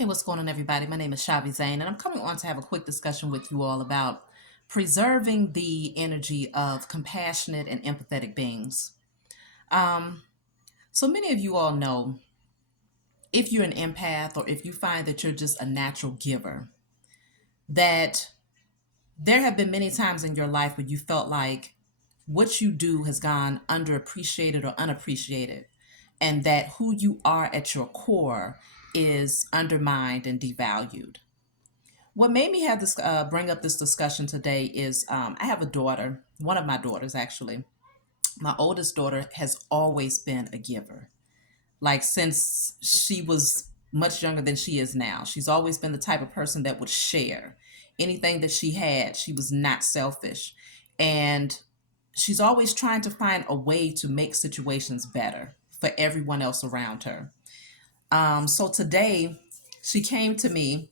Hey, what's going on, everybody? My name is Shavi Zane, and I'm coming on to have a quick discussion with you all about preserving the energy of compassionate and empathetic beings. Um, so many of you all know if you're an empath or if you find that you're just a natural giver, that there have been many times in your life where you felt like what you do has gone underappreciated or unappreciated, and that who you are at your core is undermined and devalued. What made me have this bring up this discussion today is I have a daughter, one of my daughters actually. My oldest daughter has always been a giver. Like since she was much younger than she is now, she's always been the type of person that would share anything that she had. She was not selfish, and she's always trying to find a way to make situations better for everyone else around her. So today, she came to me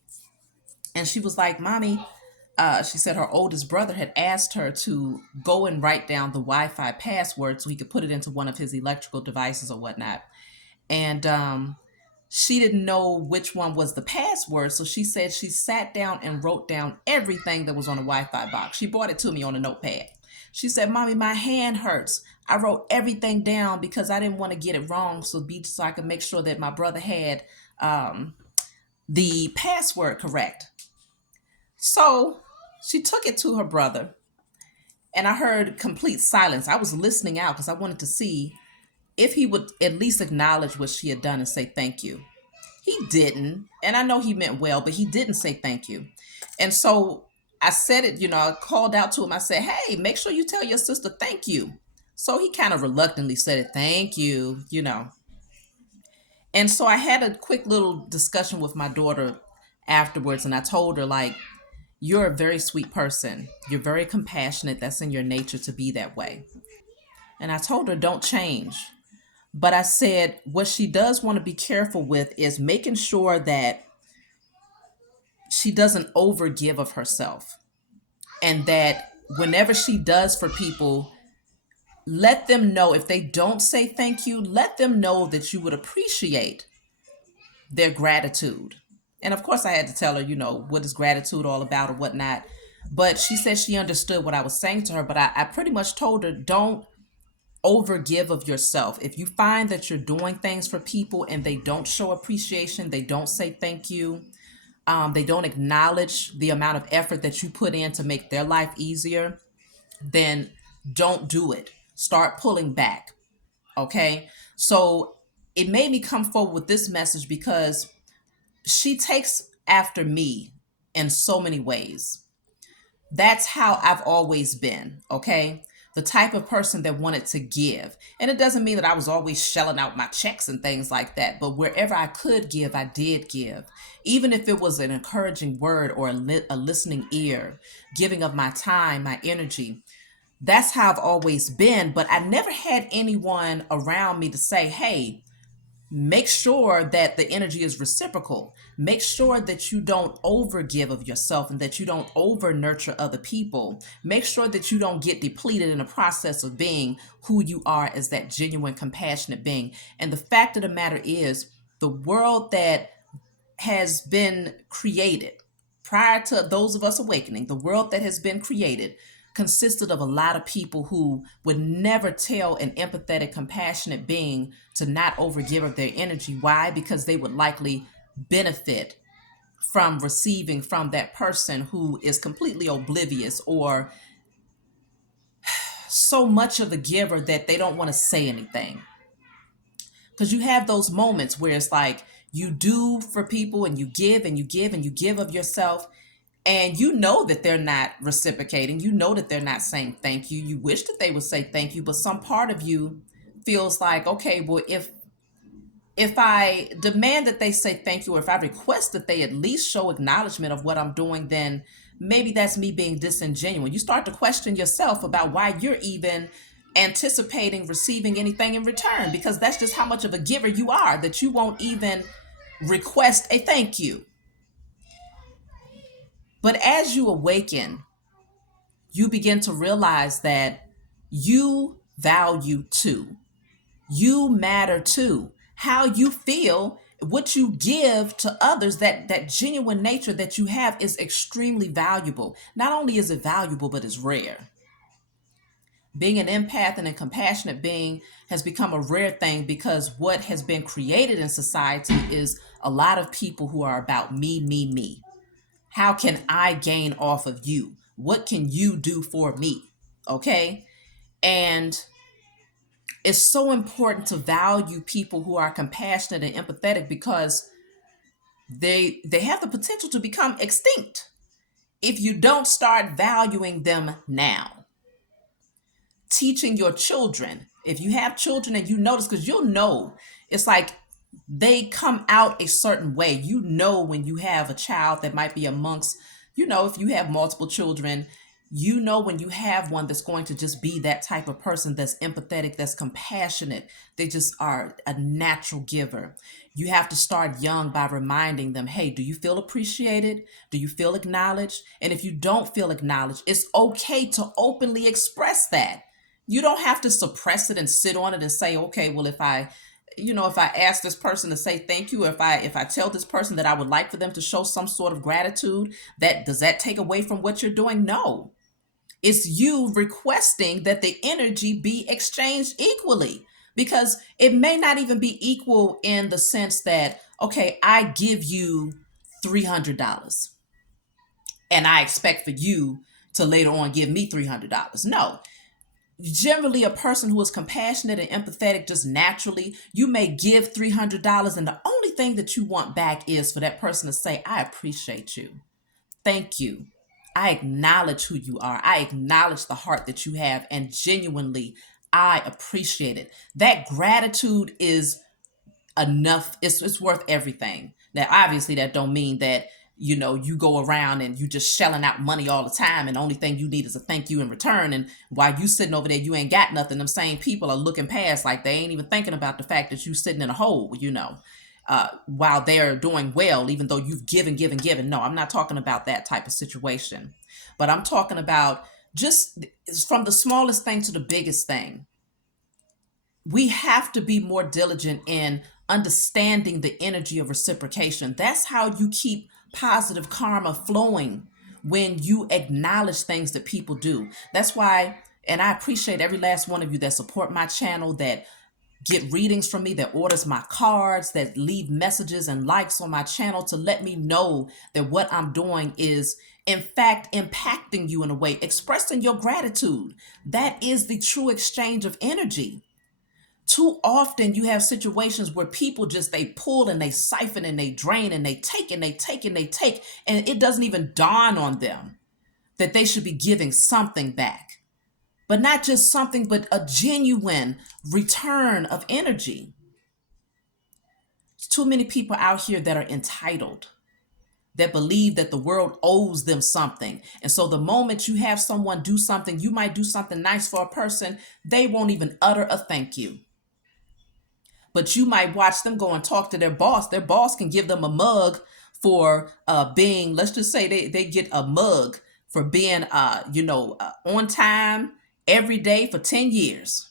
and she was like, "Mommy," she said her oldest brother had asked her to go and write down the Wi-Fi password so he could put it into one of his electrical devices or whatnot. And she didn't know which one was the password. So she said she sat down and wrote down everything that was on the Wi-Fi box. She brought it to me on a notepad. She said, "Mommy, my hand hurts. I wrote everything down because I didn't want to get it wrong. So I could make sure that my brother had um, the password correct." So she took it to her brother, and I heard complete silence. I was listening out because I wanted to see if he would at least acknowledge what she had done and say thank you. He didn't. And I know he meant well, but he didn't say thank you. And so I said it, I called out to him. I said, "Hey, make sure you tell your sister thank you." So he kind of reluctantly said it, "Thank you." And so I had a quick little discussion with my daughter afterwards, and I told her, like, "You're a very sweet person. You're very compassionate. That's in your nature to be that way." And I told her, "Don't change." But I said, what she does want to be careful with is making sure that she doesn't overgive of herself. And that whenever she does for people, let them know if they don't say thank you, let them know that you would appreciate their gratitude. And of course, I had to tell her, what is gratitude all about or whatnot. But she said she understood what I was saying to her. But I pretty much told her, don't overgive of yourself. If you find that you're doing things for people and they don't show appreciation, they don't say thank you, they don't acknowledge the amount of effort that you put in to make their life easier, then don't do it. Start pulling back. Okay. So it made me come forward with this message because she takes after me in so many ways. That's how I've always been, okay? The type of person that wanted to give. And it doesn't mean that I was always shelling out my checks and things like that, but wherever I could give, I did give. Even if it was an encouraging word or a listening ear, giving of my time, my energy. That's how I've always been, but I never had anyone around me to say, "Hey, make sure that the energy is reciprocal. Make sure that you don't overgive of yourself and that you don't over nurture other people. Make sure that you don't get depleted in the process of being who you are as that genuine, compassionate being." And the fact of the matter is, the world that has been created prior to those of us awakening, the world that has been created consisted of a lot of people who would never tell an empathetic, compassionate being to not overgive of their energy. Why? Because they would likely benefit from receiving from that person who is completely oblivious or so much of a giver that they don't want to say anything. Because you have those moments where it's like you do for people and you give and you give and you give of yourself, and you know that they're not reciprocating. You know that they're not saying thank you. You wish that they would say thank you, but some part of you feels like, okay, well, if I demand that they say thank you, or if I request that they at least show acknowledgement of what I'm doing, then maybe that's me being disingenuous. You start to question yourself about why you're even anticipating receiving anything in return, because that's just how much of a giver you are, that you won't even request a thank you. But as you awaken, you begin to realize that you value too. You matter too. How you feel What you give to others, that genuine nature that you have, is extremely valuable. Not only is it valuable, but it's rare. Being an empath and a compassionate being has become a rare thing, because what has been created in society is a lot of people who are about me, me, me. How can I gain off of you? What can you do for me? Okay. And it's so important to value people who are compassionate and empathetic, because they have the potential to become extinct if you don't start valuing them now. Teaching your children, if you have children and you notice, because you'll know, it's like they come out a certain way. You know, when you have a child that might be amongst, if you have multiple children, when you have one that's going to just be that type of person, that's empathetic, that's compassionate. They just are a natural giver. You have to start young by reminding them, hey, do you feel appreciated? Do you feel acknowledged? And if you don't feel acknowledged, it's okay to openly express that. You don't have to suppress it and sit on it and say, okay, well, if I ask this person to say thank you, or if I tell this person that I would like for them to show some sort of gratitude, does that take away from what you're doing? No. It's you requesting that the energy be exchanged equally, because it may not even be equal in the sense that, okay, I give you $300 and I expect for you to later on give me $300. No. Generally, a person who is compassionate and empathetic, just naturally, you may give $300, and the only thing that you want back is for that person to say, I appreciate you. Thank you. I acknowledge who you are. I acknowledge the heart that you have, and genuinely, I appreciate it. That gratitude is enough. It's worth everything. Now, obviously, that don't mean that you go around and you just shelling out money all the time, and the only thing you need is a thank you in return. And while you sitting over there, you ain't got nothing. Them same people are looking past, like they ain't even thinking about the fact that you sitting in a hole, while they're doing well, even though you've given, given, given. No, I'm not talking about that type of situation, but I'm talking about just from the smallest thing to the biggest thing. We have to be more diligent in understanding the energy of reciprocation. That's how you keep positive karma flowing, when you acknowledge things that people do. That's why, and I appreciate every last one of you that support my channel, that get readings from me, that orders my cards, that leave messages and likes on my channel to let me know that what I'm doing is in fact impacting you in a way, expressing your gratitude. That is the true exchange of energy. Too often you have situations where people just, they pull and they siphon and they drain and they take and they take and they take, and it doesn't even dawn on them that they should be giving something back. But not just something, but a genuine return of energy. There's too many people out here that are entitled, that believe that the world owes them something. And so the moment you have someone do something, you might do something nice for a person, they won't even utter a thank you. But you might watch them go and talk to their boss. Their boss can give them a mug for being, let's just say they get a mug for being, on time every day for 10 years.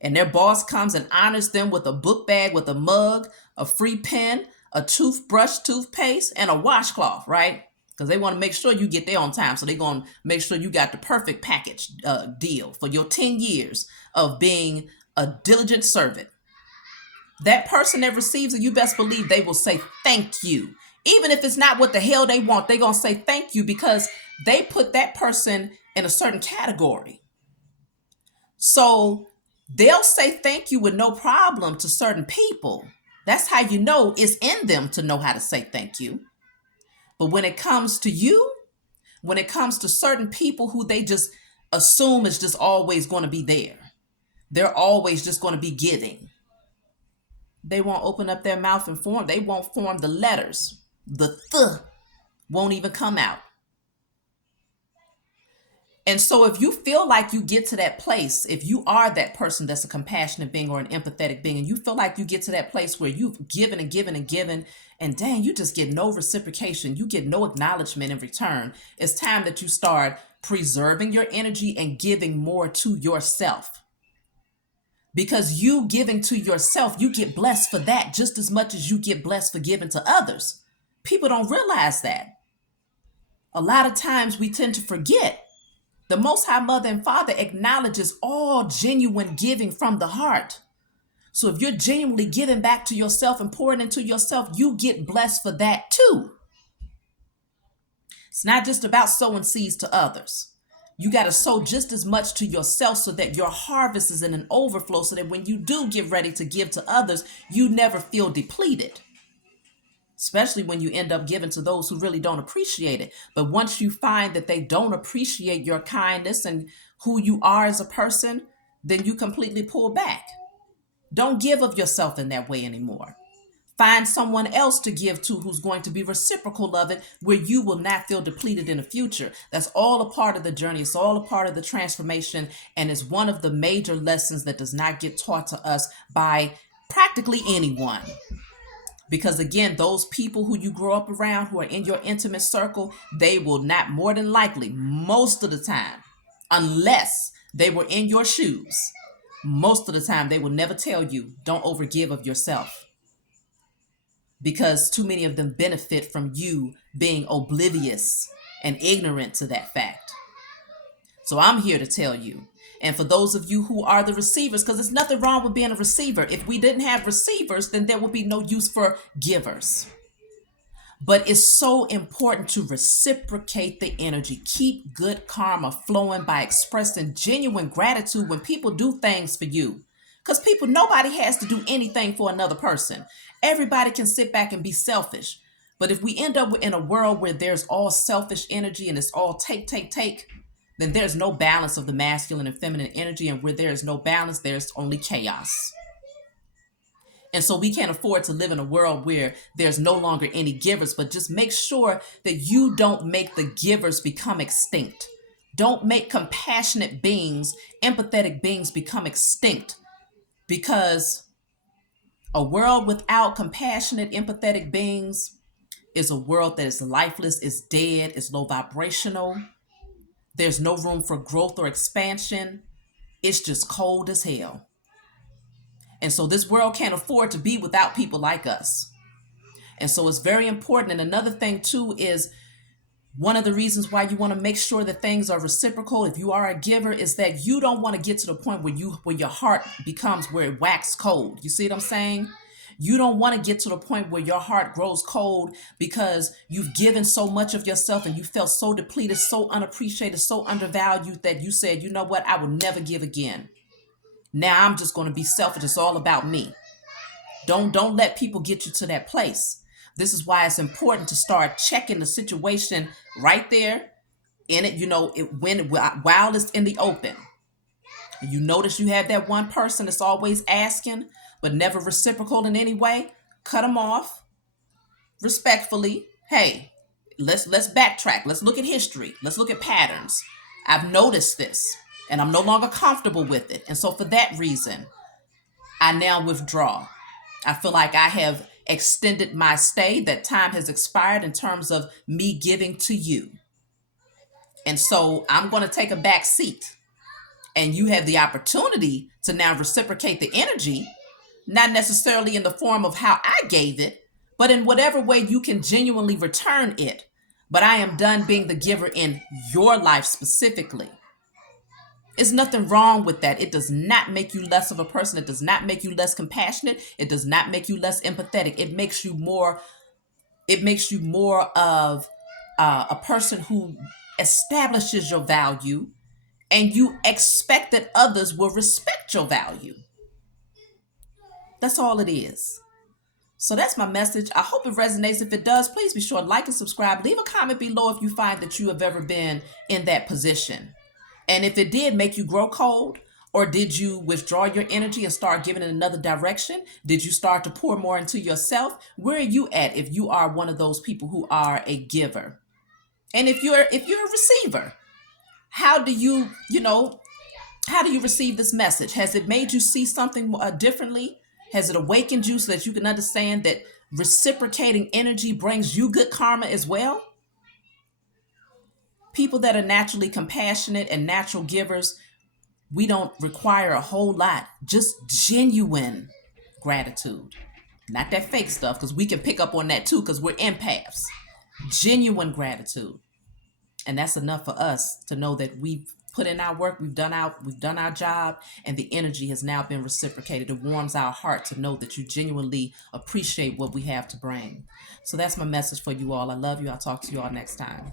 And their boss comes and honors them with a book bag, with a mug, a free pen, a toothbrush, toothpaste, and a washcloth, right? Because they want to make sure you get there on time. So they're going to make sure you got the perfect package deal for your 10 years of being a diligent servant. That person that receives it, you best believe they will say thank you. Even if it's not what the hell they want, they're going to say thank you, because they put that person in a certain category. So they'll say thank you with no problem to certain people. That's how you know it's in them to know how to say thank you. But when it comes to you, when it comes to certain people who they just assume is just always going to be there, they're always just going to be giving, they won't open up their mouth and form. They won't form the letters. The th won't even come out. And so if you feel like you get to that place, if you are that person that's a compassionate being or an empathetic being, and you feel like you get to that place where you've given and given and given, and dang, you just get no reciprocation, you get no acknowledgement in return, it's time that you start preserving your energy and giving more to yourself. Because you giving to yourself, you get blessed for that just as much as you get blessed for giving to others. People don't realize that. A lot of times we tend to forget. The Most High Mother and Father acknowledges all genuine giving from the heart. So if you're genuinely giving back to yourself and pouring into yourself, you get blessed for that too. It's not just about sowing seeds to others. You got to sow just as much to yourself so that your harvest is in an overflow, so that when you do get ready to give to others, you never feel depleted. Especially when you end up giving to those who really don't appreciate it. But once you find that they don't appreciate your kindness and who you are as a person, then you completely pull back. Don't give of yourself in that way anymore. Find someone else to give to who's going to be reciprocal of it, where you will not feel depleted in the future. That's all a part of the journey. It's all a part of the transformation. And it's one of the major lessons that does not get taught to us by practically anyone. Because again, those people who you grow up around, who are in your intimate circle, they will not, more than likely, most of the time, unless they were in your shoes, most of the time, they will never tell you, don't overgive of yourself. Because too many of them benefit from you being oblivious and ignorant to that fact. So I'm here to tell you. And for those of you who are the receivers, because there's nothing wrong with being a receiver. If we didn't have receivers, then there would be no use for givers. But it's so important to reciprocate the energy. Keep good karma flowing by expressing genuine gratitude when people do things for you. Because nobody has to do anything for another person. Everybody can sit back and be selfish. But if we end up in a world where there's all selfish energy and it's all take, then there's no balance of the masculine and feminine energy. And where there is no balance, there's only chaos. And so we can't afford to live in a world where there's no longer any givers, but just make sure that you don't make the givers become extinct. Don't make compassionate beings, empathetic beings become extinct, because a world without compassionate, empathetic beings is a world that is lifeless, is dead, is low vibrational. There's no room for growth or expansion. It's just cold as hell. And so this world can't afford to be without people like us. And so it's very important. And another thing too is one of the reasons why you want to make sure that things are reciprocal, if you are a giver, is that you don't want to get to the point where your heart becomes where it wax cold. You see what I'm saying? You don't want to get to the point where your heart grows cold because you've given so much of yourself and you felt so depleted, so unappreciated, so undervalued that you said, you know what, I will never give again. Now I'm just going to be selfish. It's all about me. Don't let people get you to that place. This is why it's important to start checking the situation right there in it, while it's in the open. You notice you have that one person that's always asking, but never reciprocal in any way. Cut them off respectfully. Hey, let's backtrack. Let's look at history. Let's look at patterns. I've noticed this and I'm no longer comfortable with it. And so for that reason, I now withdraw. I feel like I have extended my stay. That time has expired in terms of me giving to you. And so I'm going to take a back seat. And you have the opportunity to now reciprocate the energy, not necessarily in the form of how I gave it, but in whatever way you can genuinely return it. But I am done being the giver in your life specifically. There's nothing wrong with that. It does not make you less of a person. It does not make you less compassionate. It does not make you less empathetic. It makes you more of a person who establishes your value, and you expect that others will respect your value. That's all it is. So that's my message. I hope it resonates. If it does, please be sure to like and subscribe. Leave a comment below if you find that you have ever been in that position. And if it did make you grow cold, or did you withdraw your energy and start giving in another direction? Did you start to pour more into yourself? Where are you at if you are one of those people who are a giver? And if you're a receiver, how do you receive this message? Has it made you see something differently? Has it awakened you so that you can understand that reciprocating energy brings you good karma as well? People that are naturally compassionate and natural givers We don't require a whole lot, just genuine gratitude. Not that fake stuff, because we can pick up on that too, because we're empaths. Genuine gratitude. And that's enough for us to know that we've put in our work, we've done our job, and the energy has now been reciprocated. It warms our heart to know that you genuinely appreciate what we have to bring. So that's my message for you all. I love you. I'll talk to you all next time.